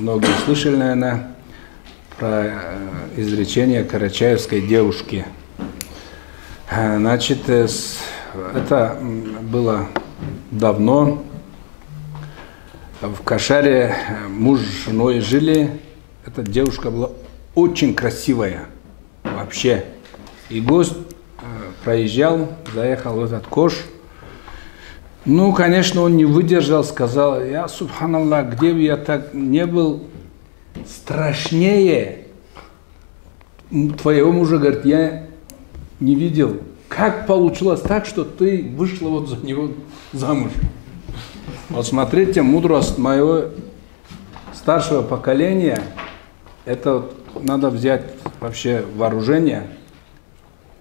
многие слышали, наверное, про изречение карачаевской девушки. Значит, это было давно. В Кашаре муж с женой жили. Эта девушка была очень красивая вообще. И гость проезжал, заехал в этот кош. Ну, конечно, он не выдержал, сказал: я, субханаллах, где бы я так не был страшнее твоего мужа, говорит, я не видел. Как получилось так, что ты вышла вот за него замуж? Вот смотрите, мудрость моего старшего поколения, это надо взять вообще вооружение.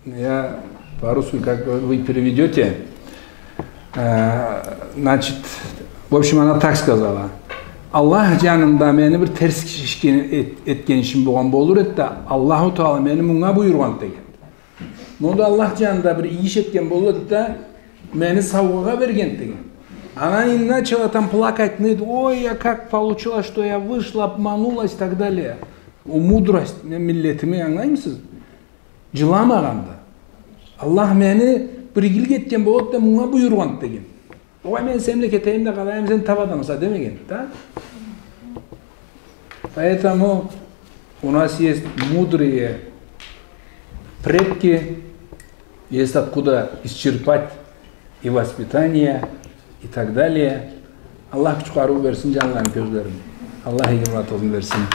Я по-русски, как вы переведете, значит, в общем, она так сказала: Аллах жанында мени bir терс etken işim болған болур еді, Аллаху Таала мени муңа буйруган деген. Монда Аллах жанында bir иш etken болур еді, мени сауғаға берген деген. Она и начала там плакать, ой, а как получилось, что я вышла, обманулась и так далее. Мудрость миллетimi аңлаймысыз? Жыламағанда. Аллах мені бір игілік еткен болады да мұңа бұйырған деген. Ой, мен сенімді кетейін де қалайым, сен табадамыса демеген. Да? Поэтому у нас есть мудрые предки, есть откуда исчерпать и воспитание, и так далее. Аллах чукару берсин, жанларын көздерін. Аллах игілік берсин.